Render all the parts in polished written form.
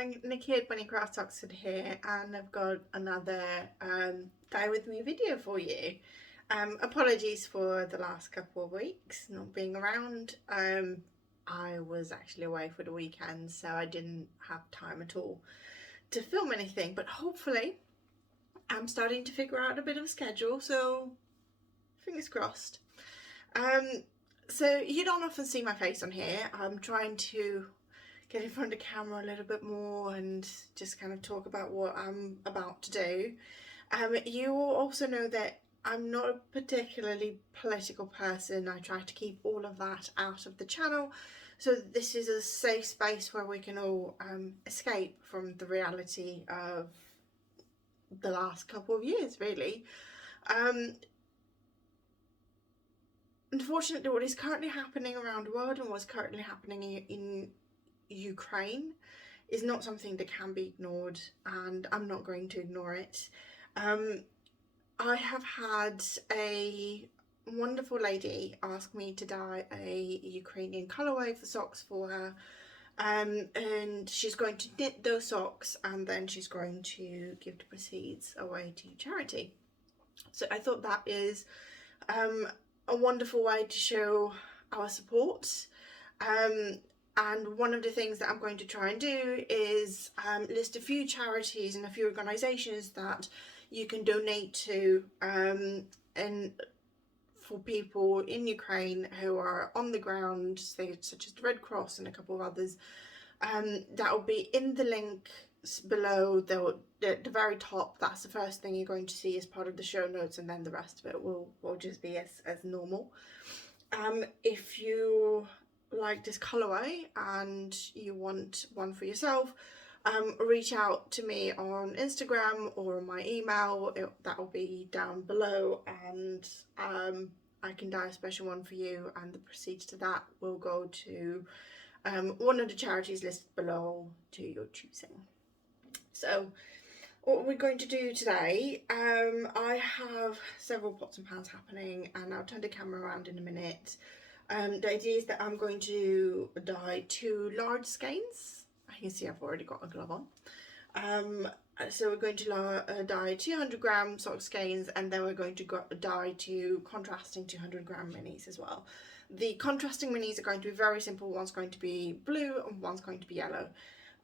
gang, Nikki at Bunnycraft Oxford here, and I've got another Dyer with me video for you. Apologies for the last couple of weeks not being around. I was actually away for the weekend, so I didn't have time at all to film anything, but hopefully I'm starting to figure out a bit of a schedule, so fingers crossed. So you don't often see my face on here. I'm trying to get in front of the camera a little bit more and just kind of talk about what I'm about to do. You will also know that I'm not a particularly political person. I try to keep all of that out of the channel, so this is a safe space where we can all escape from the reality of the last couple of years, really. Unfortunately, what is currently happening around the world and what's currently happening in Ukraine is not something that can be ignored, and I'm not going to ignore it. I have had a wonderful lady ask me to dye a Ukrainian colourway for socks for her, and she's going to knit those socks and then she's going to give the proceeds away to charity. So I thought that is a wonderful way to show our support. And one of the things that I'm going to try and do is list a few charities and a few organisations that you can donate to, and for people in Ukraine who are on the ground, such as the Red Cross and a couple of others. That will be in the link below, at the very top. That's the first thing you're going to see as part of the show notes, and then the rest of it will just be as normal. If you like this colourway and you want one for yourself, reach out to me on Instagram or on my email. That will be down below, and I can dye a special one for you, and the proceeds to that will go to one of the charities listed below to your choosing. So what we're going to do today, I have several pots and pans happening, and I'll turn the camera around in a minute. The idea is that I'm going to dye 2 large skeins. You can see I've already got a glove on. So we're going to dye 200-gram sock skeins, and then we're going to dye 2 contrasting 200-gram minis as well. The contrasting minis are going to be very simple. One's going to be blue and one's going to be yellow.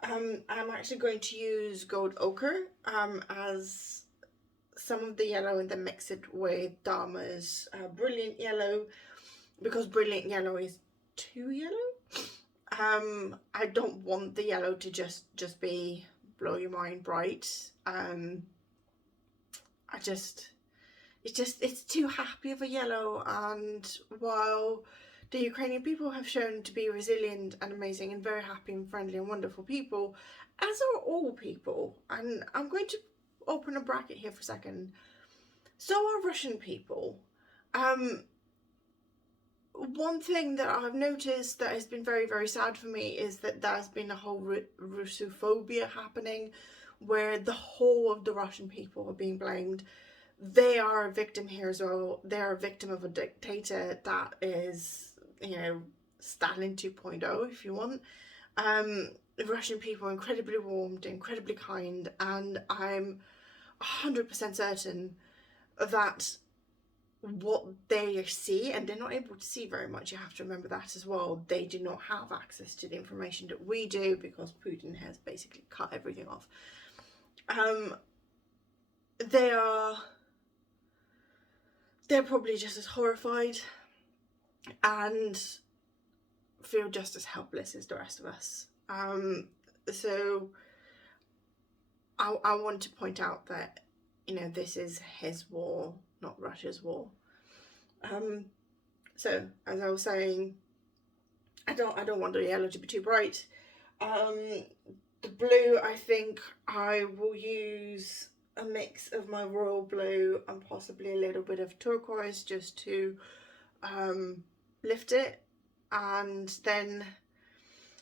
I'm actually going to use gold ochre as some of the yellow, and then mix it with Dharma's brilliant yellow, because brilliant yellow is too yellow. I don't want the yellow to just be blow your mind bright. It's too happy of a yellow, and while the Ukrainian people have shown to be resilient and amazing and very happy and friendly and wonderful people, as are all people, and I'm going to open a bracket here for a second, so are Russian people. One thing that I've noticed that has been very, very sad for me is that there's been a whole Russophobia happening, where the whole of the Russian people are being blamed. They are a victim here as well. They're a victim of a dictator that is, Stalin 2.0, if you want. The Russian people are incredibly warm, incredibly kind, and I'm 100% certain that what they see, and they're not able to see very much, you have to remember that as well. They do not have access to the information that we do, because Putin has basically cut everything off. They're probably just as horrified and feel just as helpless as the rest of us. So I want to point out that, this is his war, not Russia's war. So as I was saying, I don't want the yellow to be too bright. The blue, I think I will use a mix of my royal blue and possibly a little bit of turquoise just to lift it. And then,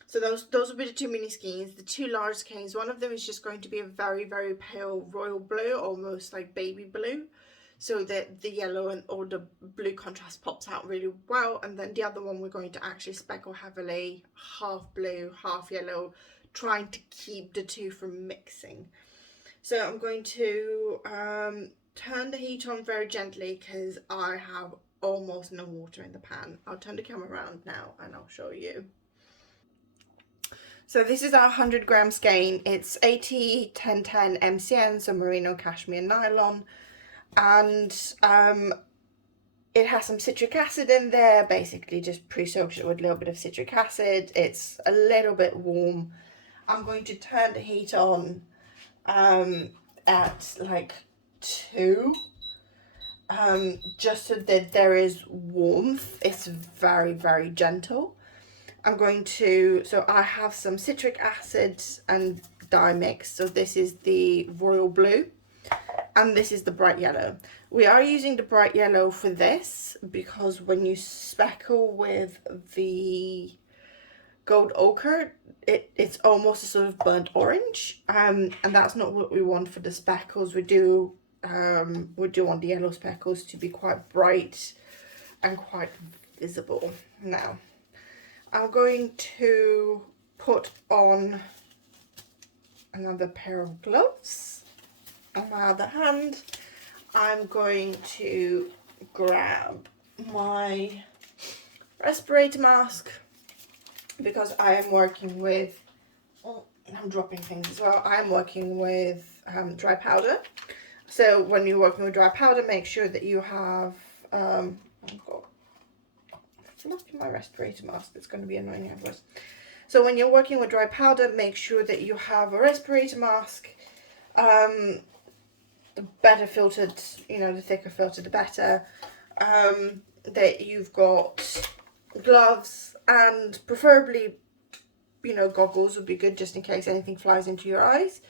so those will be the 2 mini skeins. The 2 large skeins, one of them is just going to be a very, very pale royal blue, almost like baby blue, so that the yellow or the blue contrast pops out really well. And then the other one we're going to actually speckle heavily, half blue, half yellow, trying to keep the two from mixing. So I'm going to turn the heat on very gently because I have almost no water in the pan. I'll turn the camera around now and I'll show you. So this is our 100 gram skein. It's 80-10-10 MCN, so merino cashmere nylon, and it has some citric acid in there, basically just pre-soaked it with a little bit of citric acid. It's a little bit warm. I'm going to turn the heat on at like 2, just so that there is warmth. It's very, very gentle. I'm going to, so I have some citric acid and dye mix. So this is the royal blue and this is the bright yellow. We are using the bright yellow for this because when you speckle with the gold ochre, it's almost a sort of burnt orange, and that's not what we want for the speckles. We do want the yellow speckles to be quite bright and quite visible. Now I'm going to put on another pair of gloves. On my other hand, I'm going to grab my respirator mask because I am working with, oh, I'm dropping things as well. I am working with dry powder. So when you're working with dry powder, make sure that you have, I've got fluff in my respirator mask. It's going to be annoying otherwise. So when you're working with dry powder, make sure that you have a respirator mask. The better filtered, the thicker filter, the better. That you've got gloves and preferably, goggles would be good just in case anything flies into your eyes.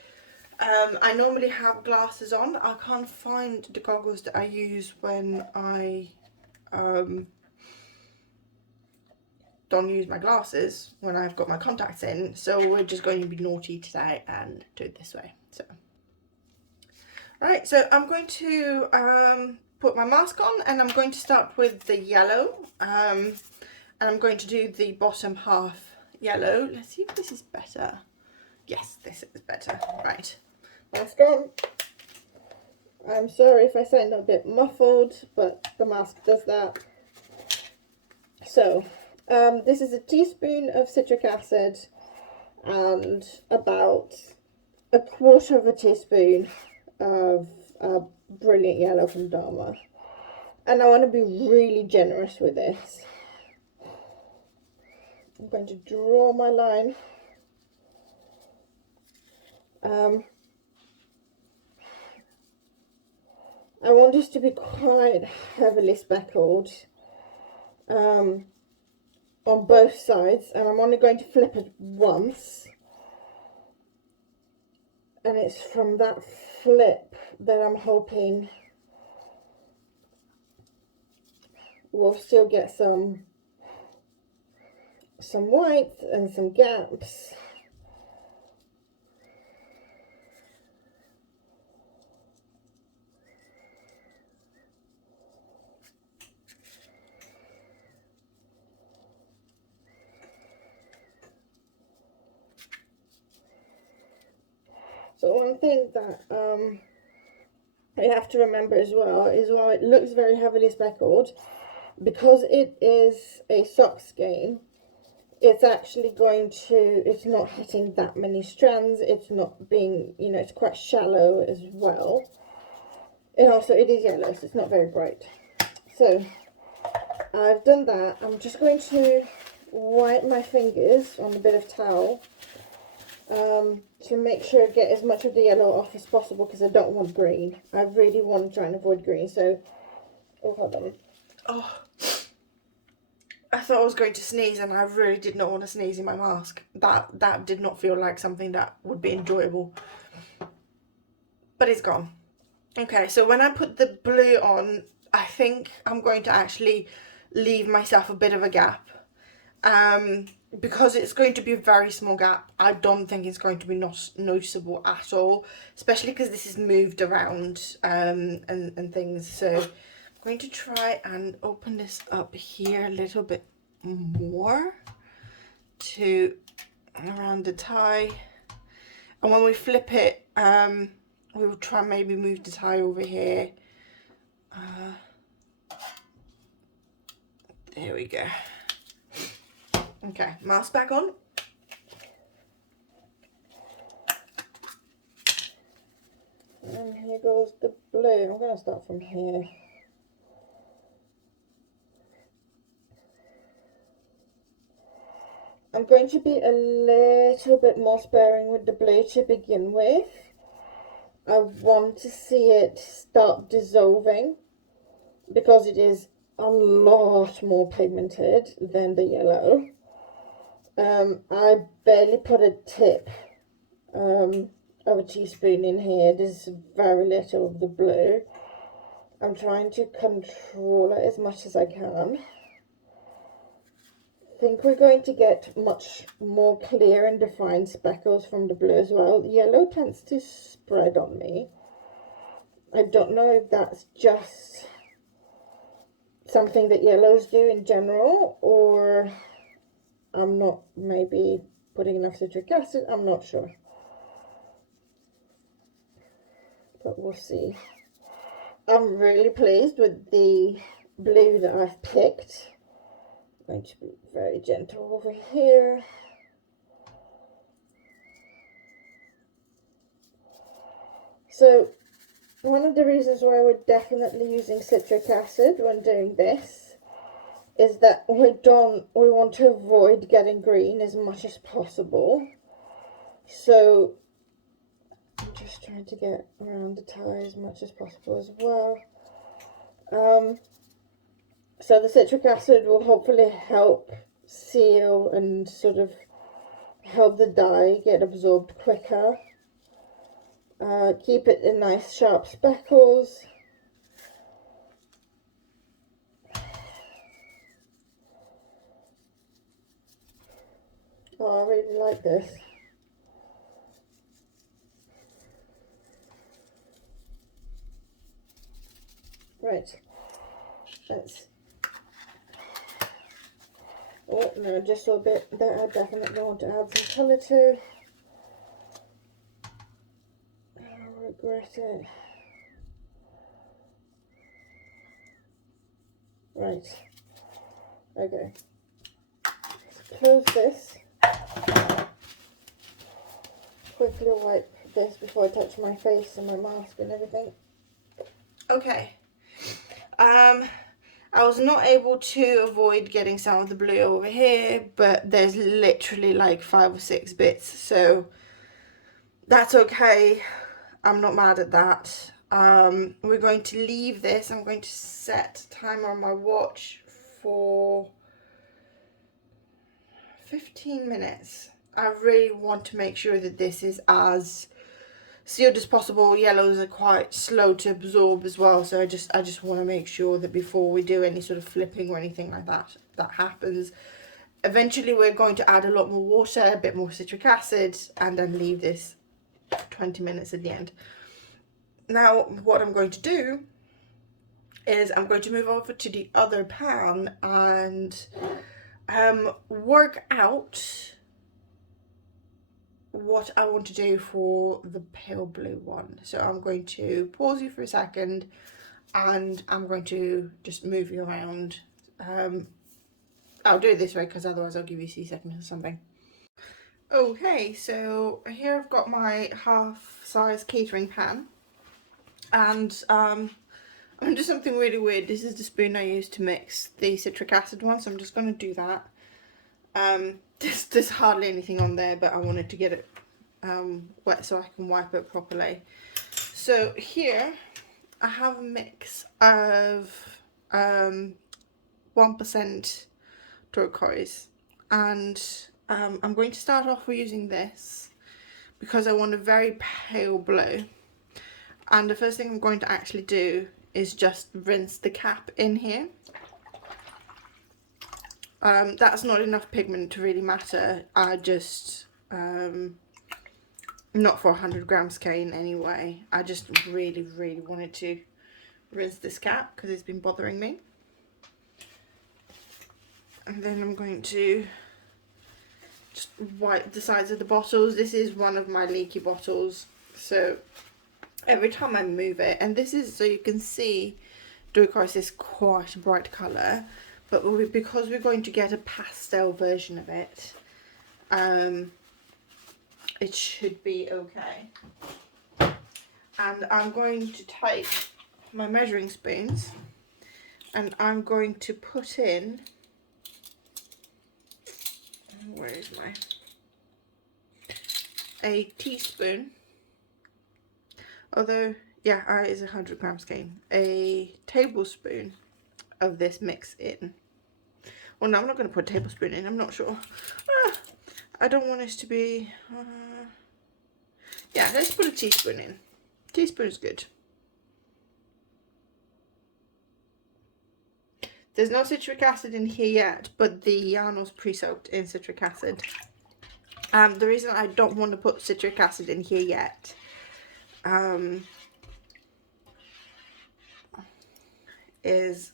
I normally have glasses on. I can't find the goggles that I use when I don't use my glasses, when I've got my contacts in. So we're just going to be naughty today and do it this way. So, right, so I'm going to put my mask on and I'm going to start with the yellow. And I'm going to do the bottom half yellow. Let's see if this is better. Yes, this is better. Right, mask on. I'm sorry if I sound a bit muffled, but the mask does that. So, this is a teaspoon of citric acid and about a quarter of a teaspoon of brilliant yellow from Dharma. And I want to be really generous with this. I'm going to draw my line. I want this to be quite heavily speckled on both sides, and I'm only going to flip it once. And it's from that flip that I'm hoping we'll still get some white and some gaps. So one thing that you have to remember as well is while it looks very heavily speckled, because it is a sock skein, it's actually it's not hitting that many strands. It's not being, it's quite shallow as well. And also it is yellow, so it's not very bright. So I've done that. I'm just going to wipe my fingers on a bit of towel to make sure I get as much of the yellow off as possible, because I don't want green. I really want to try and avoid green. So, hold on. Oh, I thought I was going to sneeze and I really did not want to sneeze in my mask. That did not feel like something that would be enjoyable. But it's gone. Okay, so when I put the blue on, I think I'm going to actually leave myself a bit of a gap. Because it's going to be a very small gap. I don't think it's going to be not noticeable at all, especially because this is moved around and things. So I'm going to try and open this up here a little bit more to around the tie. And when we flip it, we will try and maybe move the tie over here. There we go. Okay, mask back on. And here goes the blue. I'm going to start from here. I'm going to be a little bit more sparing with the blue to begin with. I want to see it start dissolving because it is a lot more pigmented than the yellow. I barely put a tip of a teaspoon in here. There's very little of the blue. I'm trying to control it as much as I can. I think we're going to get much more clear and defined speckles from the blue as well. The yellow tends to spread on me. I don't know if that's just something that yellows do in general, or I'm not maybe putting enough citric acid. I'm not sure, but we'll see. I'm really pleased with the blue that I've picked. I'm going to be very gentle over here. So one of the reasons why we're definitely using citric acid when doing this is that we want to avoid getting green as much as possible. So I'm just trying to get around the tie as much as possible as well. So the citric acid will hopefully help seal and sort of help the dye get absorbed quicker. Keep it in nice sharp speckles. Oh, I really like this. Right, let's, oh no, just a bit that I definitely want to add some colour to. I regret it. Right, okay, let's close this. Quickly wipe this before I touch my face and my mask and everything. Okay. I was not able to avoid getting some of the blue over here, but there's literally like 5 or 6 bits, so that's okay. I'm not mad at that. We're going to leave this. I'm going to set timer on my watch for 15 minutes. I really want to make sure that this is as sealed as possible. Yellows are quite slow to absorb as well, so I just want to make sure that before we do any sort of flipping or anything like that happens. Eventually we're going to add a lot more water, a bit more citric acid, and then leave this 20 minutes at the end. Now what I'm going to do is I'm going to move over to the other pan and work out what I want to do for the pale blue one. So I'm going to pause you for a second and I'm going to just move you around. I'll do it this way because otherwise I'll give you C-seconds or something. Okay, so here I've got my half-size catering pan, and I'm gonna do something really weird. This is the spoon I use to mix the citric acid one, so I'm just gonna do that. There's hardly anything on there, but I wanted to get it wet so I can wipe it properly. So here I have a mix of 1% turquoise, and I'm going to start off with using this because I want a very pale blue. And the first thing I'm going to actually do is just rinse the cap in here. That's not enough pigment to really matter. I just, not for 100 grams cane anyway. I just really wanted to rinse this cap because it's been bothering me. And then I'm going to just wipe the sides of the bottles. This is one of my leaky bottles, so every time I move it, and this is so you can see turquoise is quite a bright colour, but because we're going to get a pastel version of it, it should be okay. And I'm going to take my measuring spoons and I'm going to put in, where is my, a teaspoon, although yeah, it's a 100 gram skein, a tablespoon of this mix in. Well, no, I'm not going to put a tablespoon in, I'm not sure. I don't want this to be, yeah, let's put a teaspoon in. Teaspoon's good. There's no citric acid in here yet, but the yarn was pre-soaked in citric acid. The reason I don't want to put citric acid in here yet is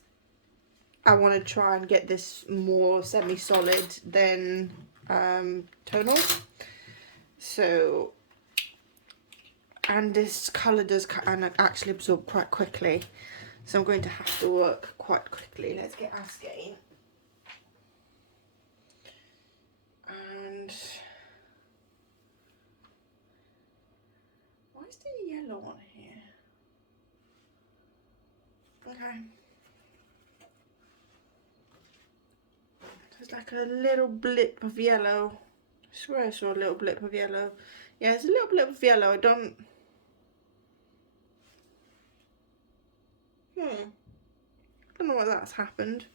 I want to try and get this more semi-solid than tonal. So, and this colour does actually absorb quite quickly, so I'm going to have to work quite quickly. Let's get our skein. And why is there yellow on here? Okay. There's like a little blip of yellow. I swear I saw a little blip of yellow. Yeah, it's a little blip of yellow. I don't know why that's happened.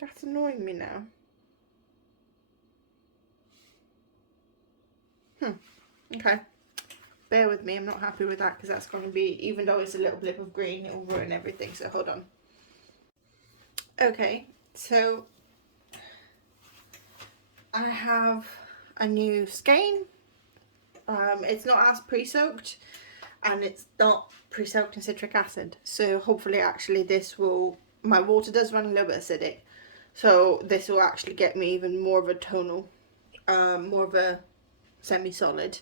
That's annoying me now. Okay. Bear with me, I'm not happy with that because that's going to be, even though it's a little blip of green, it will ruin everything, so hold on. Okay, so I have a new skein. It's not as pre-soaked and it's not pre-soaked in citric acid, so hopefully actually this will, my water does run a little bit acidic, so this will actually get me even more of a tonal, more of a semi-solid.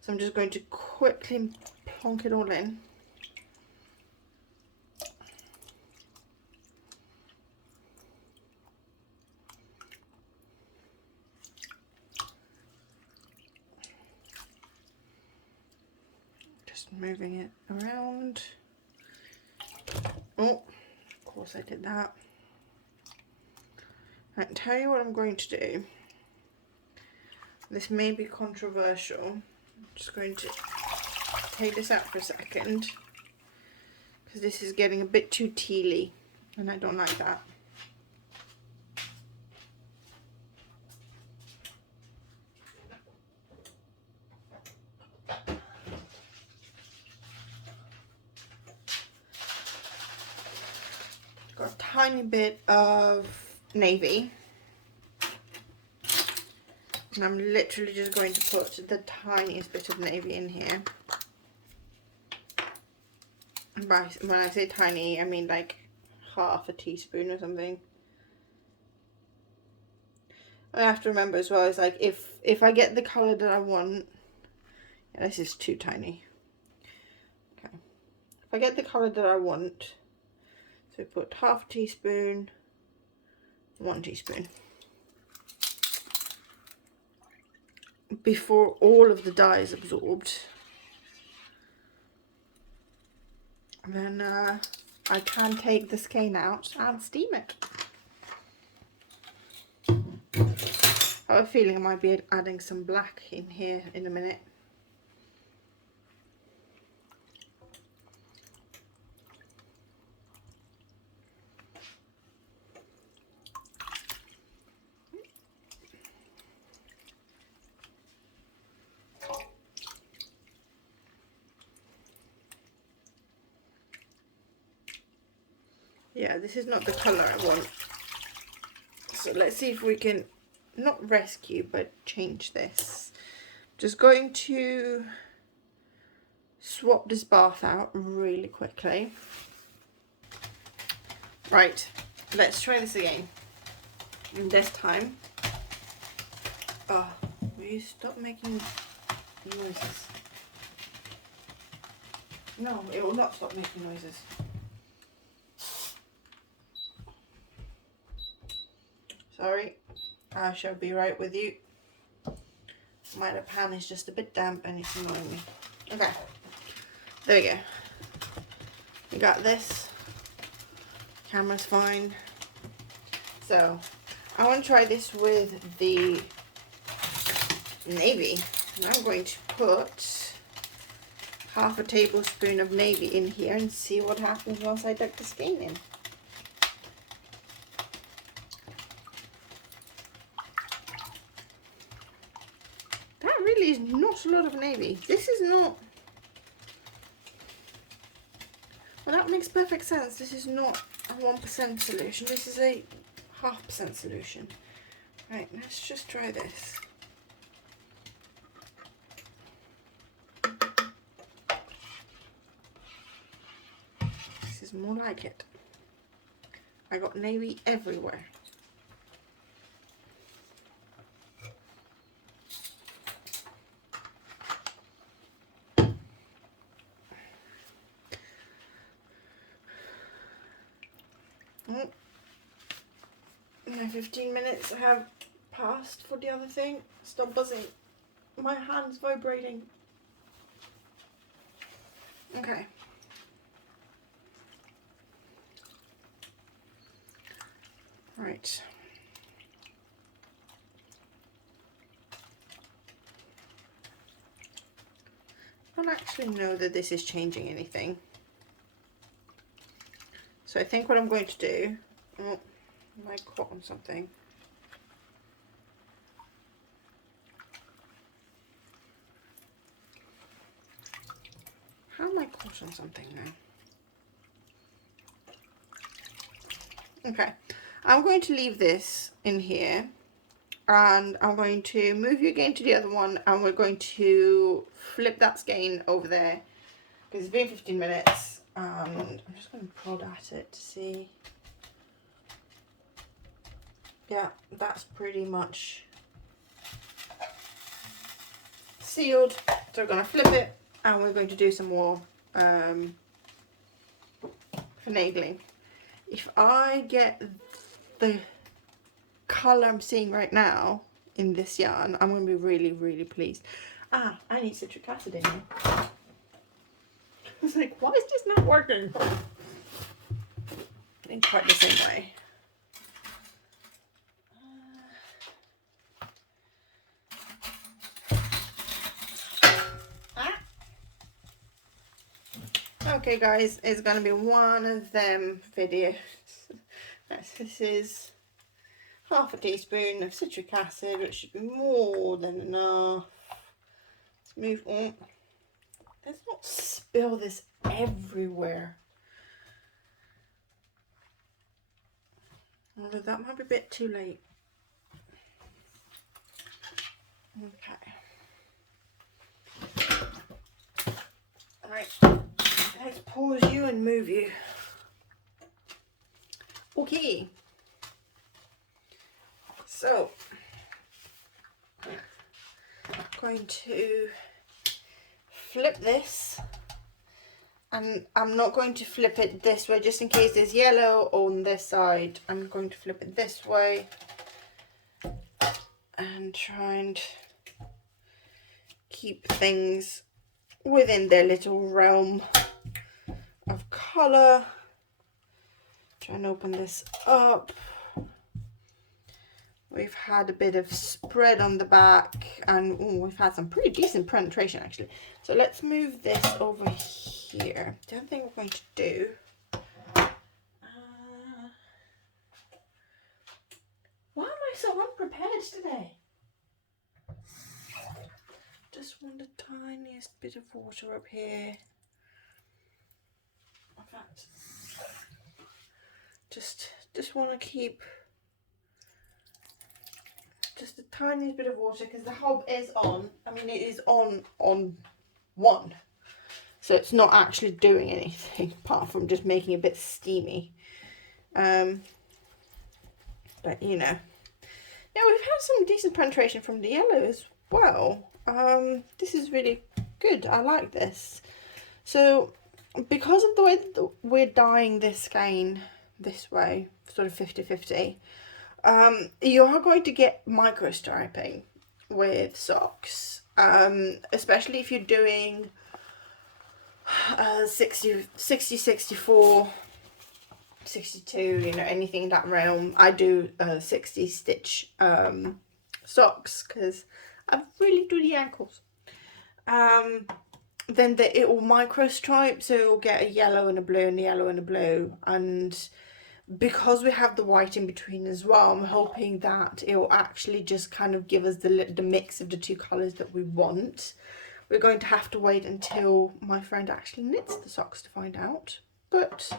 So I'm just going to quickly plonk it all in. Just moving it around. Oh, of course I did that. I can tell you what I'm going to do. This may be controversial. I'm just going to take this out for a second because this is getting a bit too tealy and I don't like that. Got a tiny bit of navy. And I'm literally just going to put the tiniest bit of navy in here. When I say tiny, I mean like half a teaspoon or something. I have to remember as well, is like if I get the colour that I want, yeah, this is too tiny. Okay. If I get the colour that I want, so put half a teaspoon, 1 teaspoon. Before all of the dye is absorbed, and then I can take the skein out and steam it. I have a feeling I might be adding some black in here in a minute. Yeah, this is not the colour I want. So let's see if we can not rescue but change this. Just going to swap this bath out really quickly. Right, let's try this again. And this time Oh, will you stop making noises? No, it will not stop making noises. Sorry, I shall be right with you. My pan is just a bit damp and it's annoying me. Okay, there we go. We got this. Camera's fine. So, I want to try this with the navy. And I'm going to put half a tablespoon of navy in here and see what happens once I duck the skein in. That really is not a lot of navy. This is not... Well, that makes perfect sense. This is not a 1% solution. This is a 0.5% solution. Right, let's just try this. This is more like it. I got navy everywhere. Oh, my 15 minutes have passed for the other thing. Stop buzzing. My hand's vibrating. Okay. Right. I don't actually know that this is changing anything. So I think what I'm going to do... Oh, I might caught on something. How am I caught on something now? Okay, I'm going to leave this in here and I'm going to move you again to the other one and we're going to flip that skein over there because it's been 15 minutes and I'm just going to prod at it to see. Yeah, that's pretty much sealed. So we're going to flip it and we're going to do some more finagling. If I get the colour I'm seeing right now in this yarn, I'm going to be really, really pleased. Ah, I need citric acid in here. I was like, why is this not working? I didn't quite the same way. Okay guys, it's going to be one of them videos. This is half a teaspoon of citric acid, which should be more than enough. Let's move on. Let's not spill this everywhere. Although that might be a bit too late. Okay. Alright, let's pause you and move you. Okay. So, I'm going to flip this, and I'm not going to flip it this way just in case there's yellow on this side. I'm going to flip it this way and try and keep things within their little realm of colour. Try and open this up. We've had a bit of spread on the back and we've had some pretty decent penetration actually. So let's move this over here. The other thing we're going to do, why am I so unprepared today? Just want the tiniest bit of water up here. In fact, just want to keep just the tiniest bit of water because the hob is on. I mean, it is on 1, so it's not actually doing anything apart from just making it a bit steamy. But you know, Yeah, we've had some decent penetration from the yellow as well. This is really good. I like this. So, because of the way that we're dyeing this skein this way, sort of 50-50, you are going to get micro striping with socks, especially if you're doing 60, 64, 62, you know, anything in that realm. I do 60 stitch socks because I really do the ankles. Then it will micro stripe, so it will get a yellow and a blue and a yellow and a blue, and because we have the white in between as well, I'm hoping that it will actually just kind of give us the mix of the two colours that we want. We're going to have to wait until my friend actually knits the socks to find out, but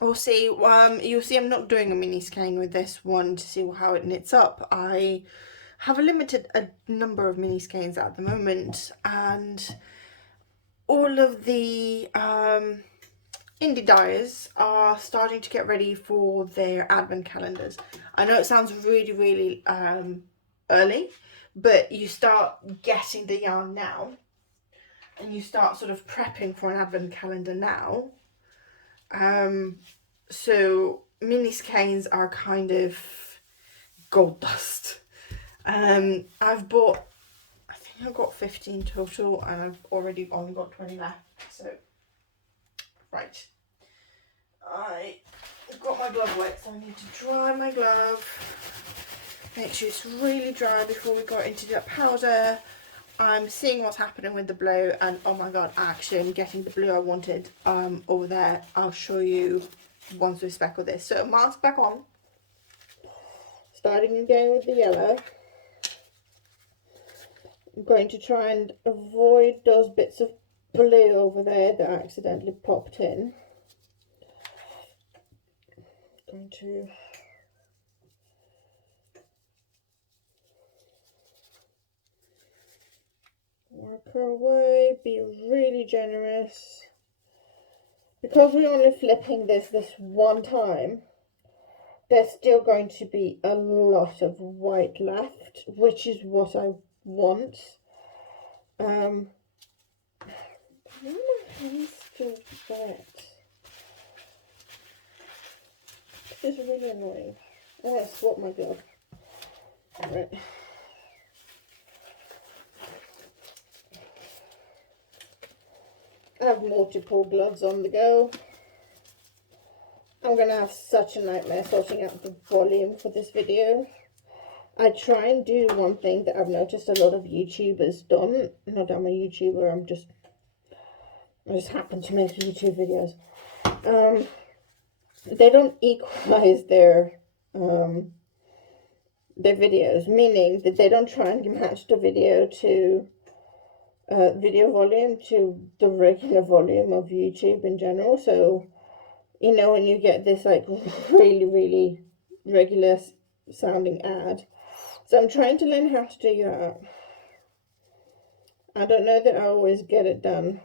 we'll see. You'll see I'm not doing a mini skein with this one to see how it knits up. I have a number of mini skeins at the moment, and all of the indie dyers are starting to get ready for their advent calendars. I know it sounds really, really early, but you start getting the yarn now and you start sort of prepping for an advent calendar now. So mini skeins are kind of gold dust. I've bought, I think I've got 15 total, and I've already only got 20 left. So, right. I've got my glove wet, so I need to dry my glove. Make sure it's really dry before we go into that powder. I'm seeing what's happening with the blue, and oh my god, actually I'm getting the blue I wanted over there. I'll show you once we speckle this. So mask back on. Starting again with the yellow. I'm going to try and avoid those bits of blue over there that accidentally popped in. Going to work our way, be really generous. Because we're only flipping this one time, there's still going to be a lot of white left, which is what I want. My hand's still wet. This is really annoying. I want to swap my glove. Right. I have multiple gloves on the go. I'm going to have such a nightmare sorting out the volume for this video. I try and do one thing that I've noticed a lot of YouTubers done. Not that I'm a YouTuber, I just happen to make YouTube videos. They don't equalize their videos, meaning that they don't try and match the video to video volume to the regular volume of YouTube in general. So, you know, when you get this like really, really regular sounding ad. So I'm trying to learn how to do that. I don't know that I always get it done.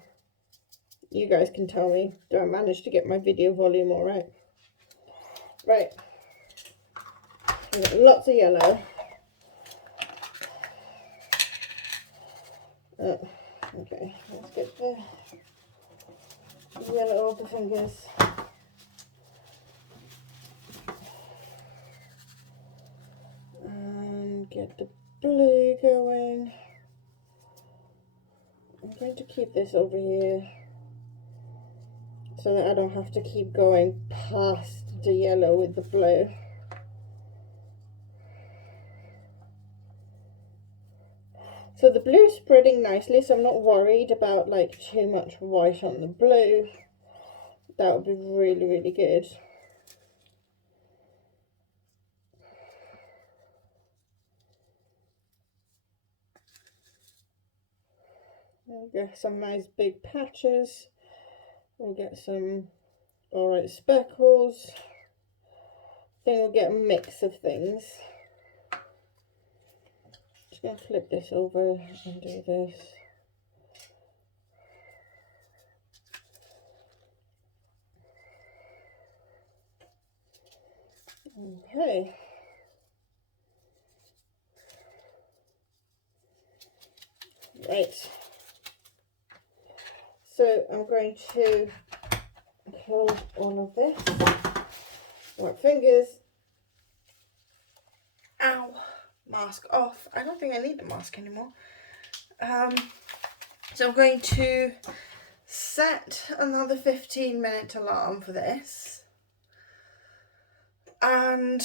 You guys can tell me, do I manage to get my video volume all right? Right. I've got lots of yellow. Okay, let's get the yellow over the fingers. And get the blue going. I'm going to keep this over here so that I don't have to keep going past the yellow with the blue. So the blue's spreading nicely, so I'm not worried about like too much white on the blue. That would be really, really good. We'll get some nice big patches. We'll get some alright speckles. Then we'll get a mix of things. Just going to flip this over and do this. Okay. Right. So I'm going to close all of this. Right, fingers. Ow. Mask off. I don't think I need the mask anymore. So I'm going to set another 15-minute alarm for this. And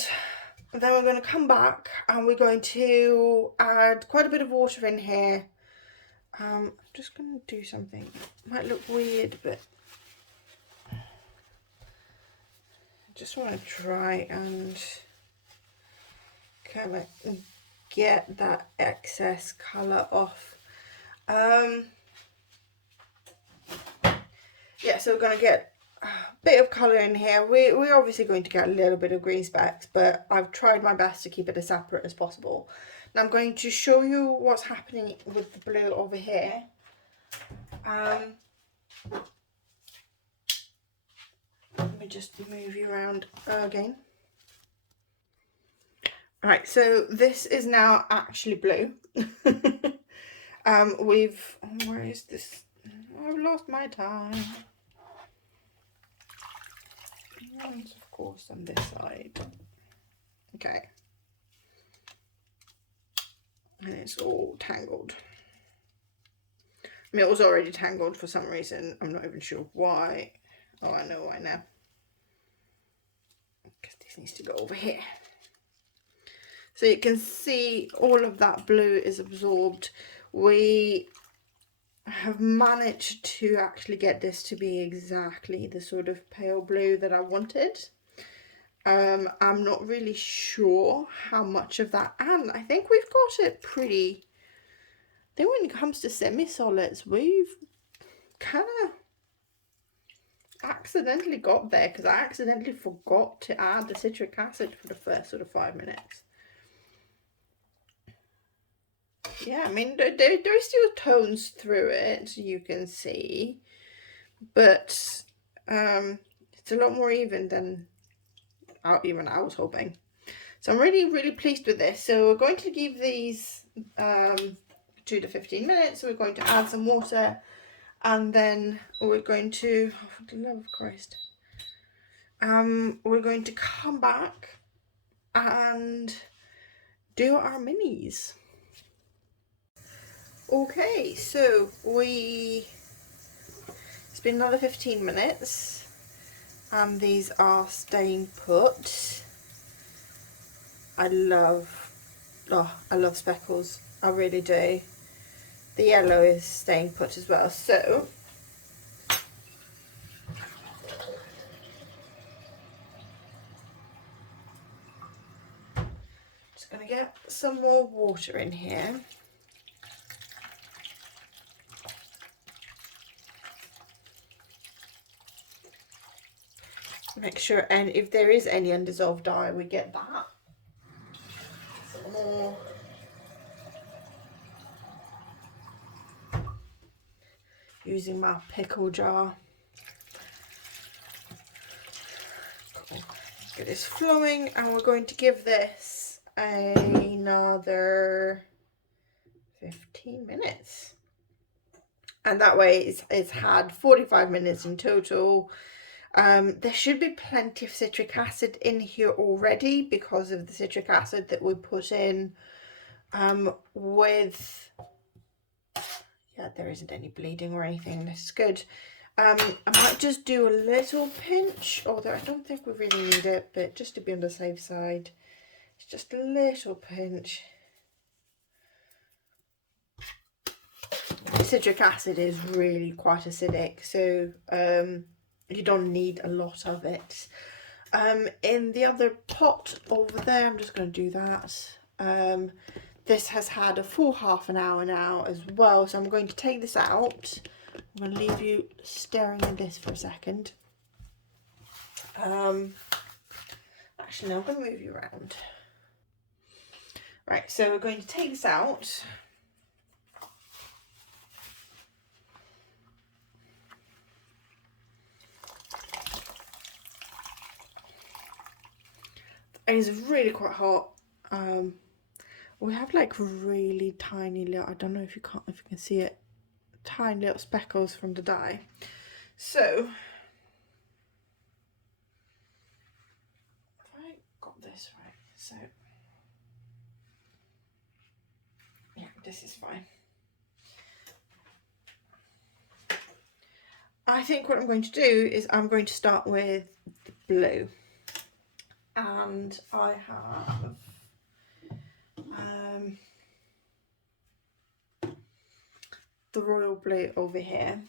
then we're going to come back and we're going to add quite a bit of water in here. I'm just going to do something. It might look weird, but I just want to try and kind of get that excess colour off. Yeah, so we're going to get a bit of colour in here. We're obviously going to get a little bit of green specks, but I've tried my best to keep it as separate as possible. Now I'm going to show you what's happening with the blue over here. Let me just move you around again. Right, so this is now actually blue. Where is this? I've lost my time. One's of course on this side. Okay. And it's all tangled. I mean, it was already tangled for some reason. I'm not even sure why. Oh, I know why now. Because this needs to go over here. So you can see all of that blue is absorbed. We have managed to actually get this to be exactly the sort of pale blue that I wanted. I'm not really sure how much of that, and I think we've got it pretty, I think when it comes to semi-solids, we've kind of accidentally got there, because I accidentally forgot to add the citric acid for the first sort of 5 minutes. Yeah, I mean, there are still tones through it, you can see, but it's a lot more even than even I was hoping. So I'm really, really pleased with this. So we're going to give these 2 to 15 minutes. So we're going to add some water, and then we're going to, oh, for the love of Christ, we're going to come back and do our minis. Okay, so it's been another 15 minutes and these are staying put. I love speckles, I really do. The yellow is staying put as well, so just going to get some more water in here. Make sure, and if there is any undissolved dye, we get that. Some more. Using my pickle jar. Cool. Get this flowing, and we're going to give this another 15 minutes. And that way it's had 45 minutes in total. There should be plenty of citric acid in here already because of the citric acid that we put in with, yeah, there isn't any bleeding or anything. This is good. I might just do a little pinch, although I don't think we really need it, but just to be on the safe side, it's just a little pinch. Citric acid is really quite acidic, so you don't need a lot of it. In the other pot over there, I'm just going to do that. This has had a full half an hour now as well, so I'm going to take this out. I'm going to leave you staring at this for a second. Actually, no, I'm going to move you around. Right, so we're going to take this out. It is really quite hot. We have like really tiny little, I don't know if you can see it, tiny little speckles from the dye. So if I got this right, so yeah, this is fine. I think what I'm going to do is I'm going to start with the blue, and I have the royal blue over here.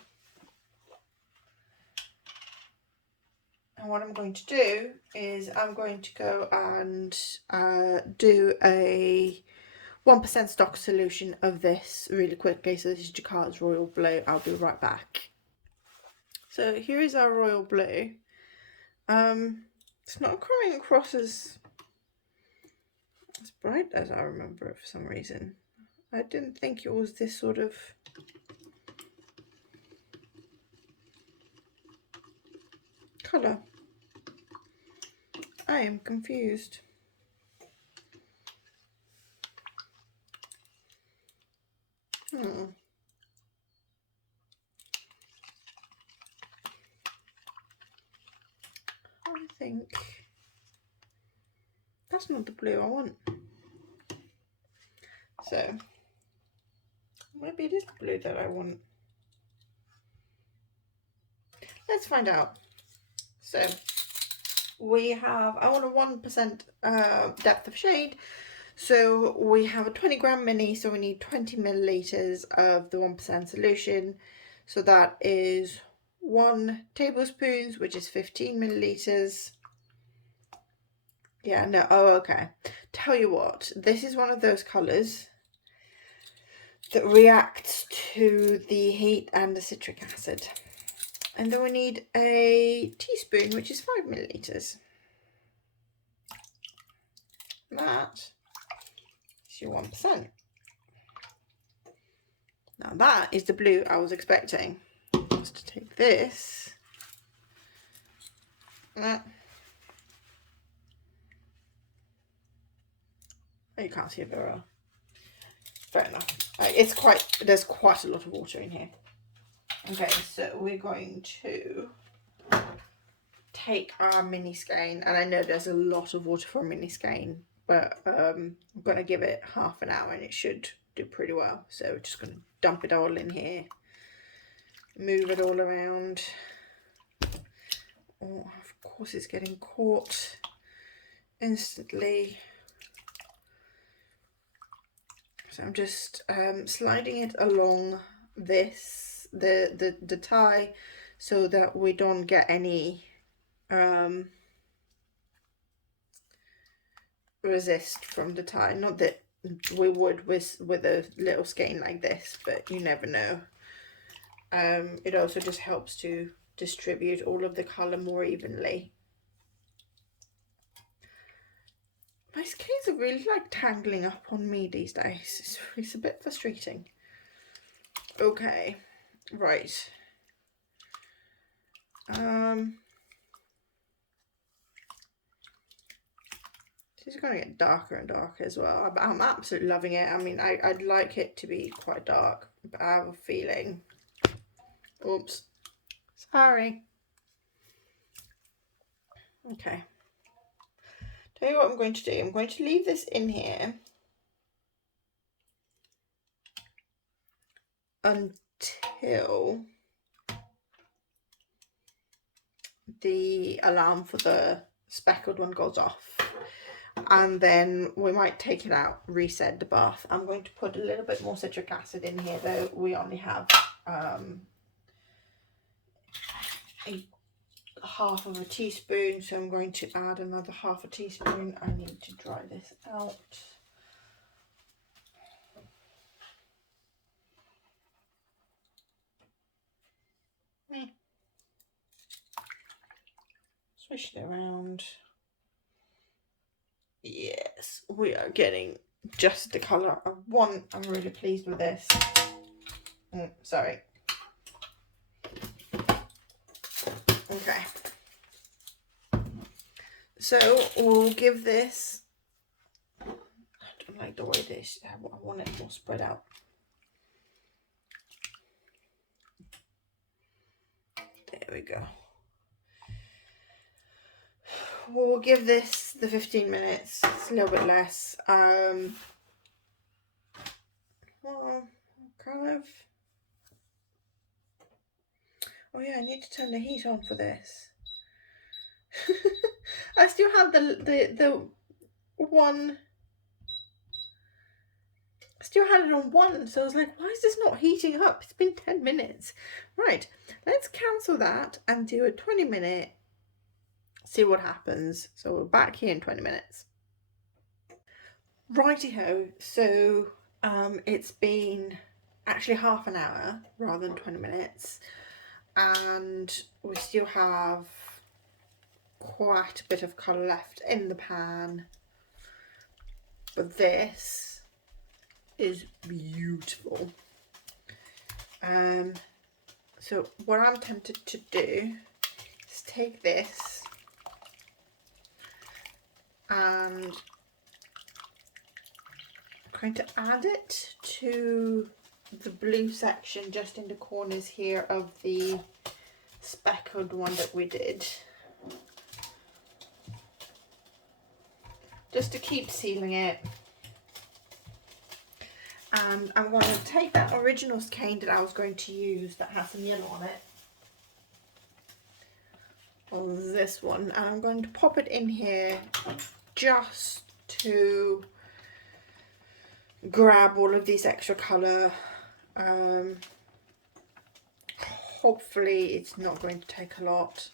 And what I'm going to do is I'm going to go and do a 1% stock solution of this really quickly. So this is Jakarta's royal blue. I'll be right back. So here is our royal blue. It's not coming across as bright as I remember it for some reason. I didn't think it was this sort of colour. I am confused. I think that's not the blue I want. So maybe it is the blue that I want. Let's find out. So we have, I want a 1% depth of shade. So we have a 20 gram mini, so we need 20 milliliters of the 1% solution. So that is 1 tablespoon, which is 15 milliliters. Yeah, no, oh, okay. Tell you what, this is one of those colours that reacts to the heat and the citric acid. And then we need a teaspoon, which is 5 milliliters. That is your 1%. Now that is the blue I was expecting. Just to take this. Oh, you can't see it very well. Fair enough. There's quite a lot of water in here. Okay, so we're going to take our mini skein, and I know there's a lot of water for a mini skein, but I'm going to give it half an hour and it should do pretty well. So we're just going to dump it all in here, move it all around. Oh, of course it's getting caught instantly. So I'm just sliding it along the tie so that we don't get any resist from the tie. Not that we would with a little skein like this, but you never know. It also just helps to distribute all of the colour more evenly. My skeins are really like tangling up on me these days. It's a bit frustrating. Okay, right. This is going to get darker and darker as well. I'm absolutely loving it. I mean, I'd like it to be quite dark, but I have a feeling. Oops. Sorry. Okay. Tell you what I'm going to do. I'm going to leave this in here until the alarm for the speckled one goes off, and then we might take it out, reset the bath. I'm going to put a little bit more citric acid in here, though we only have half of a teaspoon, so I'm going to add another half a teaspoon. I need to dry this out. Swish it around. Yes, we are getting just the colour I want. I'm really pleased with this. Sorry. Okay. So we'll give this, I don't like the way this, I want it more spread out. There we go. We'll give this the 15 minutes. It's a little bit less. Well, kind of. Oh yeah, I need to turn the heat on for this. I still have the one. I still had it on 1, so I was like, why is this not heating up? It's been 10 minutes. Right, let's cancel that and do a 20-minute. See what happens. So we're back here in 20 minutes. Righty-ho, so it's been actually half an hour rather than 20 minutes, and we still have quite a bit of colour left in the pan, but this is beautiful. So what I'm tempted to do is take this and I'm going to add it to the blue section just in the corners here of the speckled one that we did, just to keep sealing it. And I'm going to take that original skein that I was going to use that has some yellow on it, on this one, and I'm going to pop it in here just to grab all of these extra colour. Hopefully it's not going to take a lot.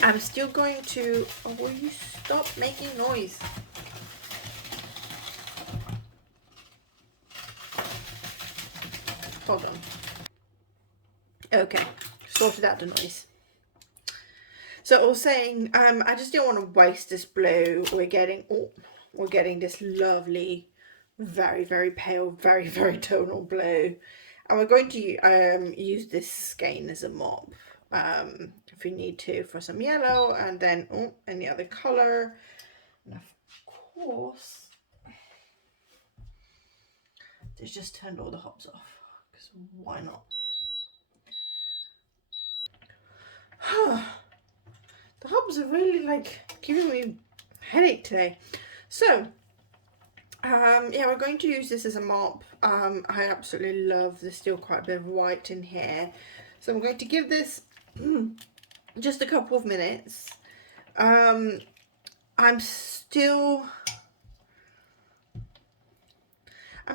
I'm still going to, oh, will you stop making noise? Hold on. Okay, sorted out the noise. So I was saying, I just don't want to waste this blue. We're getting this lovely, very, very pale, very, very tonal blue. And we're going to use this skein as a mop, if we need to, for some yellow, and then any other colour. And of course, let's just turn all the hobs off, because why not? The hobs are really like giving me a headache today. So yeah, we're going to use this as a mop. I absolutely love, there's still quite a bit of white in here, so I'm going to give this just a couple of minutes. I'm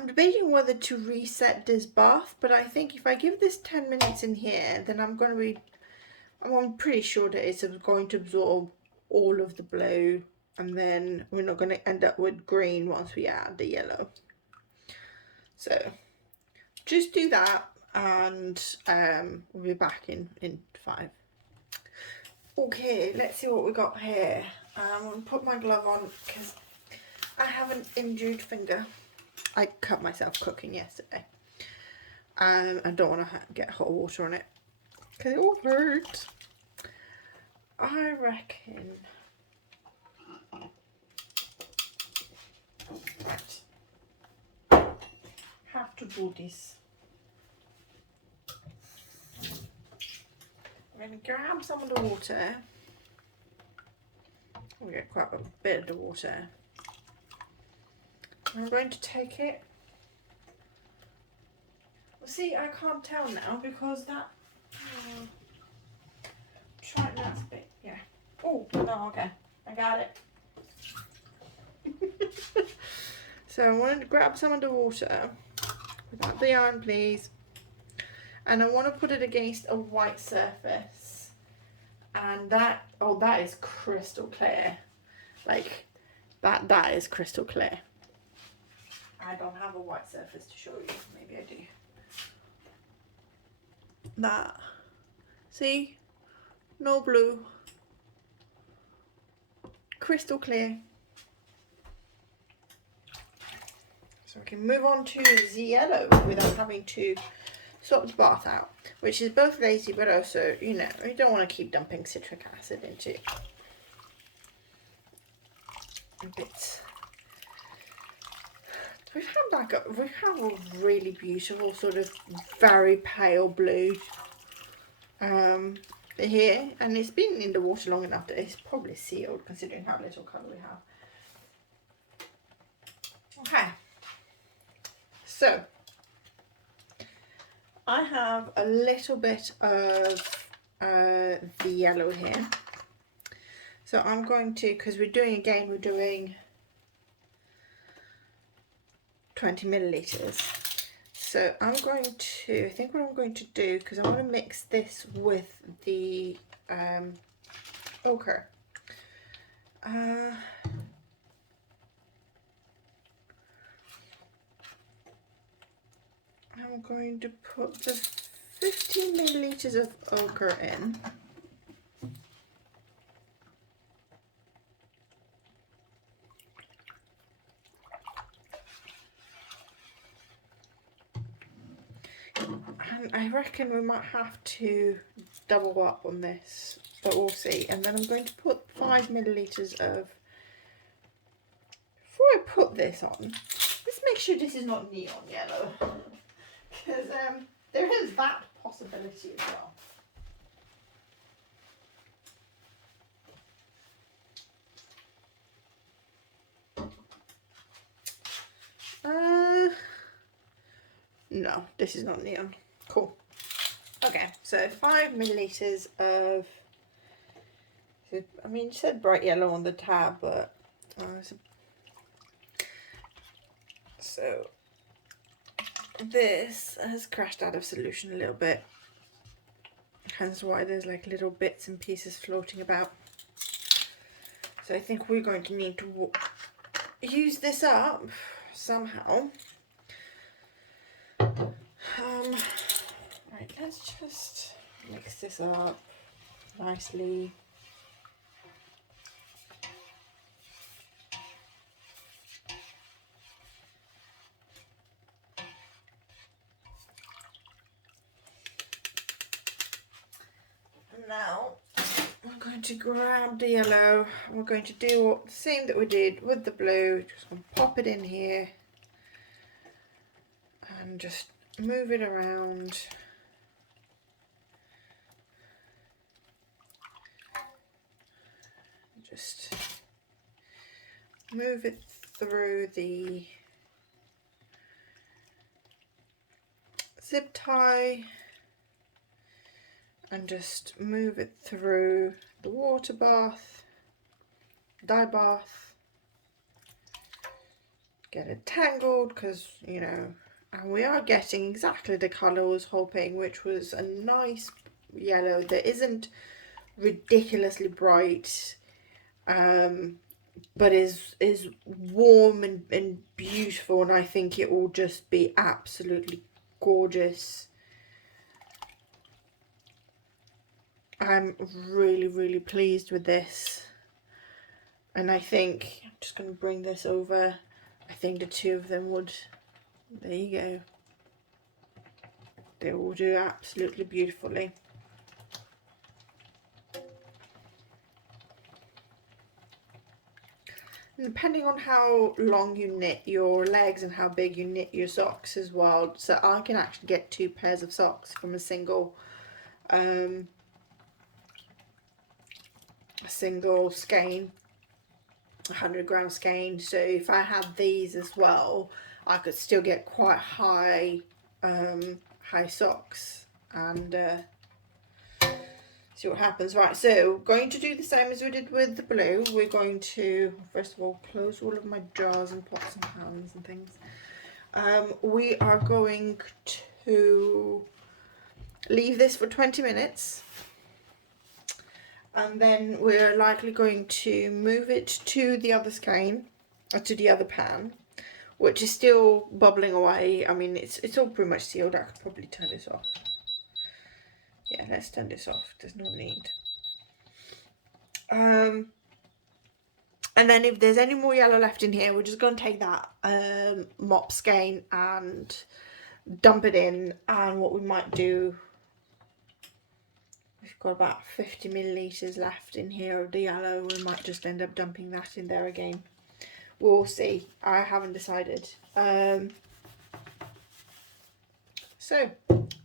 debating whether to reset this bath, but I think if I give this 10 minutes in here, then I'm pretty sure that it's going to absorb all of the blue, and then we're not going to end up with green once we add the yellow. So just do that, and we'll be back in 5. Okay, let's see what we got here. I'm going to put my glove on because I have an injured finger. I cut myself cooking yesterday. I don't want to get hot water on it because it will hurt. I reckon. Right. Have to do this. I'm going to grab some of the water. We'll get quite a bit of the water. I'm going to take it. Well, see, I can't tell now because that. Try that a bit. Yeah. Oh, no, okay. I got it. So I wanted to grab some of the water. Without the yarn, please. And I want to put it against a white surface. And that, oh, that is crystal clear. Like, that is crystal clear. I don't have a white surface to show you. Maybe I do. That. See? No blue. Crystal clear. So we can move on to the yellow without having to sort the bath out, which is both lazy but also, you know, you don't want to keep dumping citric acid into bits. We have a really beautiful sort of very pale blue here, and it's been in the water long enough that it's probably sealed considering how little colour we have. Okay, so I have a little bit of the yellow here, so I'm going to, because we're doing 20 millilitres. So I'm going to, I think what I'm going to do, because I want to mix this with the ochre. I'm going to put the 15 millilitres of ochre in. And I reckon we might have to double up on this, but we'll see. And then I'm going to put 5 millilitres of, before I put this on, let's make sure this is not neon yellow, because there is that possibility as well. No, this is not neon. Cool. Okay, so 5 millilitres of, I mean, it said bright yellow on the tab, but so this has crashed out of solution a little bit, hence why there's like little bits and pieces floating about. So I think we're going to need to use this up somehow. Right, let's just mix this up nicely. And now we're going to grab the yellow. We're going to do the same that we did with the blue. Just going to pop it in here and just move it around. Just move it through the zip tie and just move it through the water bath, dye bath, get it tangled, because you know, and we are getting exactly the colour I was hoping, which was a nice yellow that isn't ridiculously bright, but is warm and beautiful, and I think it will just be absolutely gorgeous. I'm really pleased with this, and I think I'm just going to bring this over. I think the two of them would, there you go, they will do absolutely beautifully. And depending on how long you knit your legs and how big you knit your socks as well, so I can actually get 2 pairs of socks from a single skein, 100-gram skein. So if I had these as well, I could still get quite high high socks and see what happens. Right, so going to do the same as we did with the blue. We're going to first of all close all of my jars and pots and pans and things. We are going to leave this for 20 minutes, and then we're likely going to move it to the other skein, or to the other pan, which is still bubbling away. I mean, it's all pretty much sealed. I could probably turn this off. Yeah, let's turn this off. There's no need. And then if there's any more yellow left in here, we're just going to take that mop skein and dump it in. And what we might do, we've got about 50 millilitres left in here of the yellow. We might just end up dumping that in there again. we'll see. I haven't decided. So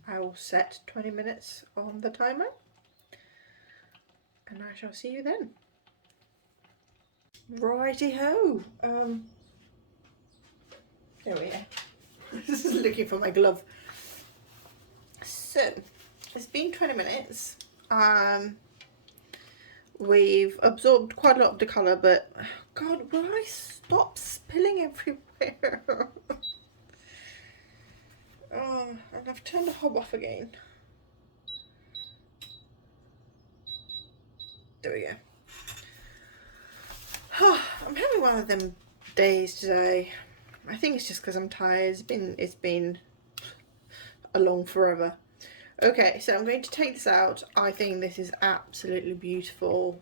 I will set 20 minutes on the timer, and I shall see you then. Righty ho. There we are. This is looking for my glove. So it's been 20 minutes. We've absorbed quite a lot of the colour, but God, will I stop spilling everywhere? Oh, and I've turned the hob off again. There we go. Oh, I'm having one of them days today. I think it's just because I'm tired. It's been along forever. Okay, so I'm going to take this out. I think this is absolutely beautiful.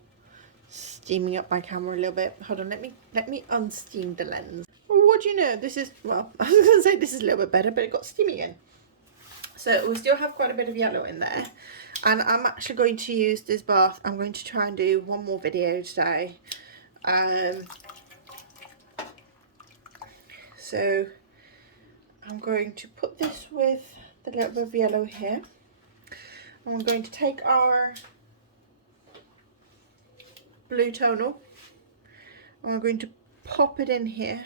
Steaming up my camera a little bit. Hold on, let me unsteam the lens. Well, what do you know? This is, well, I was going to say this is a little bit better, but it got steamy again. So we still have quite a bit of yellow in there. And I'm actually going to use this bath. I'm going to try and do one more video today. So I'm going to put this with the little bit of yellow here. And we're going to take our blue tonal and we're going to pop it in here.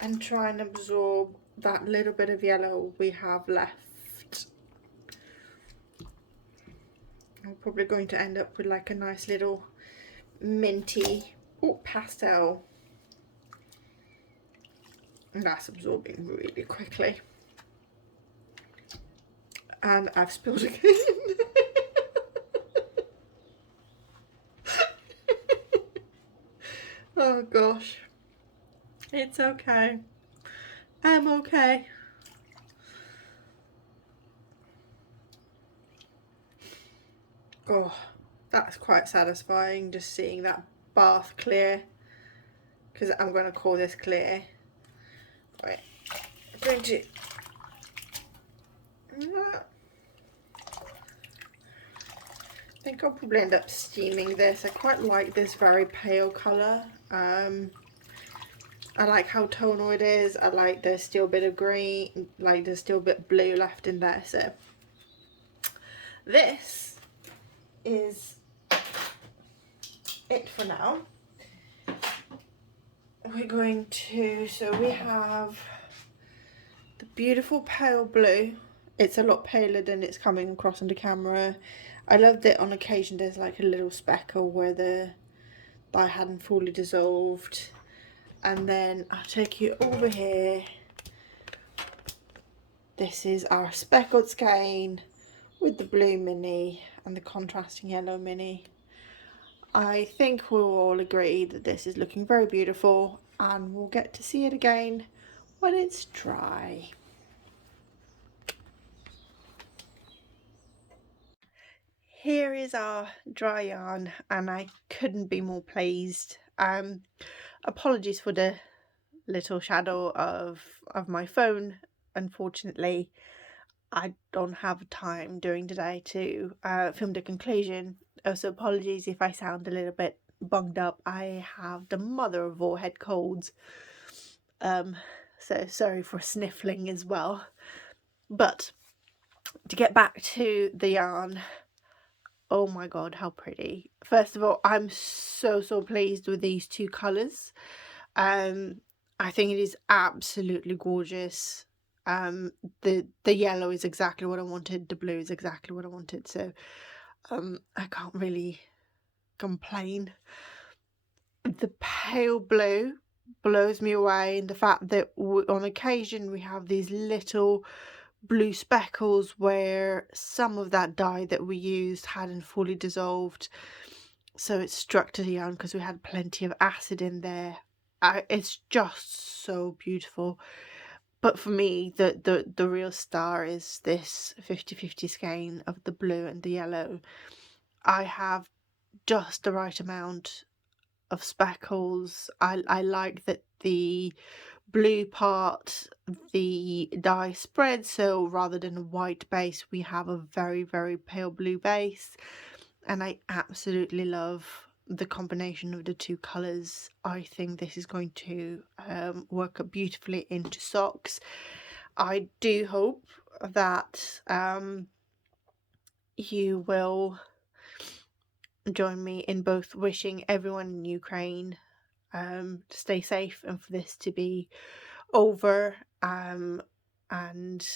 And try and absorb that little bit of yellow we have left. I'm probably going to end up with like a nice little minty pastel. And that's absorbing really quickly. And I've spilled again. Oh gosh. It's okay. I'm okay. Oh, that's quite satisfying, just seeing that bath clear. Because I'm going to call this clear. Right. I'm going to... I think I'll probably end up steaming this. I quite like this very pale colour. I like how tonal it is. I like there's still a bit of green, like there's still a bit of blue left in there. So this is it for now. We're going to, so we have the beautiful pale blue. It's a lot paler than it's coming across on the camera. I love that on occasion there's like a little speckle where the dye hadn't fully dissolved. And then I'll take you over here. This is our speckled skein with the blue mini and the contrasting yellow mini. I think we'll all agree that this is looking very beautiful, and we'll get to see it again when it's dry. Here is our dry yarn, and I couldn't be more pleased. Apologies for the little shadow of my phone. Unfortunately, I don't have time during the day to film the conclusion. Also, apologies if I sound a little bit bunged up. I have the mother of all head colds. So sorry for sniffling as well. But to get back to the yarn, oh my god, how pretty. First of all, I'm so pleased with these two colours. I think it is absolutely gorgeous. The yellow is exactly what I wanted, the blue is exactly what I wanted, so I can't really complain. The pale blue blows me away in the fact that on occasion we have these little blue speckles where some of that dye that we used hadn't fully dissolved, so it struck to the yarn because we had plenty of acid in there. It's just so beautiful. But for me, the real star is this 50-50 skein of the blue and the yellow. I have just the right amount of speckles. I like that the blue part, the dye spread, so rather than a white base, we have a very pale blue base. and I absolutely love the combination of the two colours. I think this is going to work beautifully into socks. I do hope that you will join me in both wishing everyone in Ukraine to stay safe and for this to be over. And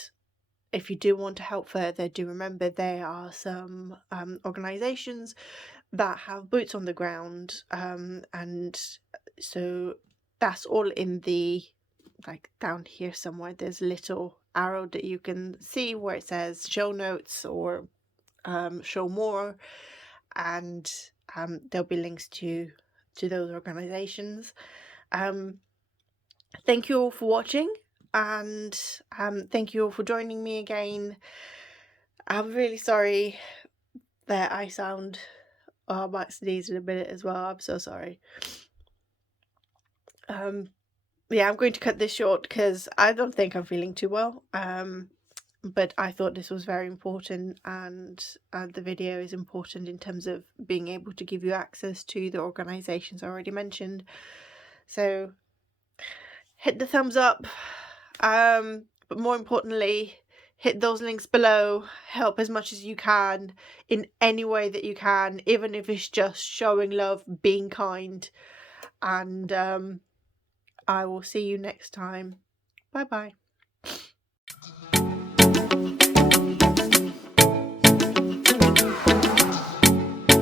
if you do want to help further, do remember there are some organisations that have boots on the ground, and so that's all in the, like, down here somewhere there's a little arrow that you can see where it says show notes or show more, and there'll be links to those organisations. Thank you all for watching, and thank you all for joining me again. I'm really sorry that I sound about sneezing a minute as well. I'm so sorry. Yeah, I'm going to cut this short because I don't think I'm feeling too well. But I thought this was very important, and the video is important in terms of being able to give you access to the organisations I already mentioned. So hit the thumbs up, but more importantly, hit those links below. Help as much as you can in any way that you can, even if it's just showing love, being kind, and I will see you next time. Bye bye.